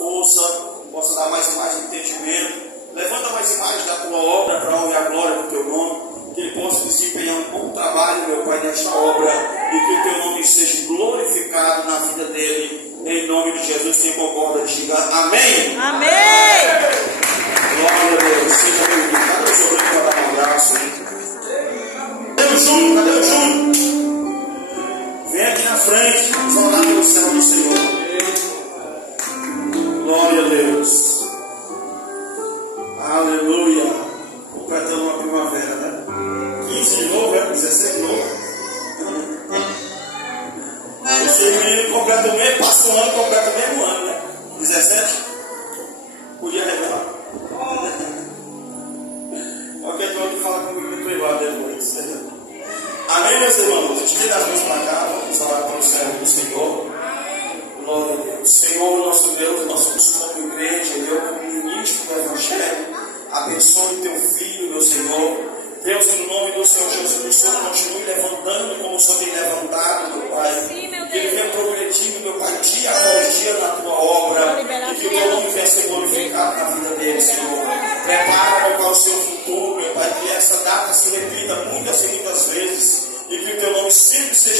força, possa dar mais e mais entendimento. Levanta mais e mais da tua obra para a honra e a glória do teu nome. Que ele possa desempenhar um bom trabalho, meu Pai, nesta obra. E que o teu nome seja glorificado na vida dele. Em nome de Jesus, quem concorda, diga amém. Amém. Glória a Deus. Seja bem-vindo. Cadê o sobrinho para dar um abraço aí? Cadê o Júnior? Cadê o Júnior? Vem aqui na frente. Vamos orar pelo céu do Senhor. Glória a Deus. Aleluia. Completando uma primavera, né? 15 de novo, 16 de novo. Esse menino completa o mesmo, passa um ano, completa o mesmo ano, né? 17? Podia revelar. Qualquer coisa que fala comigo no privado depois. Amém, meus irmãos? Estenda as mãos para cá, vamos orar pelo servo do Senhor. Glória a Deus. Senhor, nosso Deus, nós somos como igreja, eu como ministro do Evangelho. Abençoe teu filho, meu Senhor. Deus, no nome do Senhor Jesus, o Senhor continue levantando como o Senhor tem levantado, meu Pai. Sim, meu Que ele Deus. venha progredindo, meu Pai, dia após dia na tua obra. E que o teu nome venha ser glorificado na vida dele, Senhor. Prepara, meu Pai, o seu futuro, meu Pai, que essa data se repita muitas e muitas vezes. E que o teu nome sempre seja